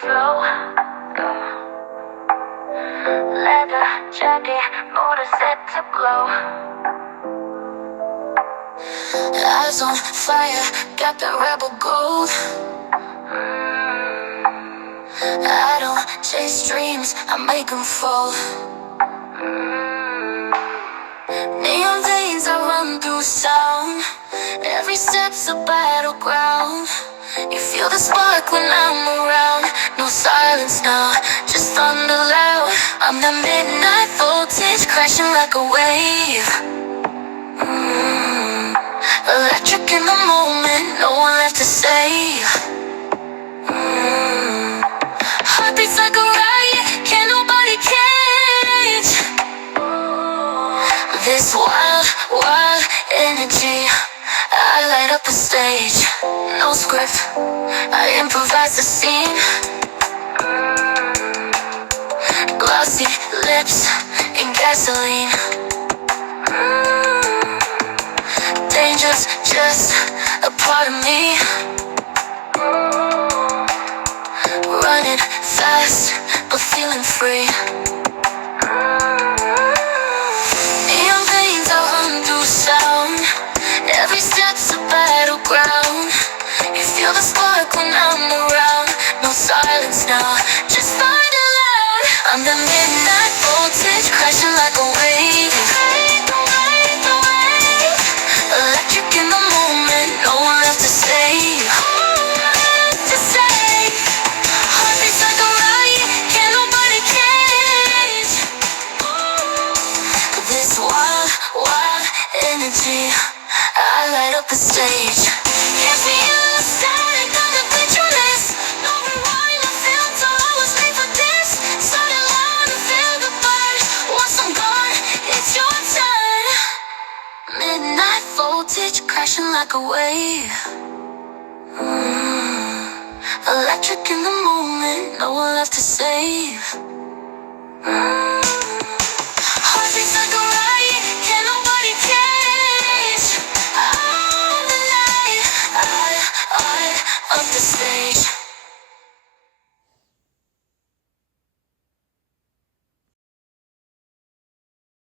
flow. Leather jacket, motor set to glow. Eyes on fire, got the rebel gold. I don't chase dreams, I make them fall. Neon veins, I run through sound. Every step's a battleground. You feel the spark when I'm around. No silence now, just thunder loud. I'm the midnight voltage, crashing like a wave. Electric in the moment, no one left to save. Heartbeats like a riot, can't nobody cage this wild, wild energy. I light up the stage, no script, I improvise the scene. Glossy lips in gasoline. Danger's just a part of me. Running fast, but feeling free. Neon veins, I run through sound. Every step's a battleground. You feel the spark when I'm around. No silence now, just thunder loud. I'm the midnight voltage, crashing like a wave. Electric in the moment, no one left to save. Heartbeats like a riot, can't nobody cage this wild, wild energy. I light up the stage. Catch me in the static, on the pictureless. No rewind, I feel till I was made for this. Started loud and feel the burn. Once I'm gone, it's your turn. Midnight voltage, crashing like a wave. Electric in the moment, no one left to save. Heartbeats like a riot, can't nobody cage. I'm the light, I up the stage.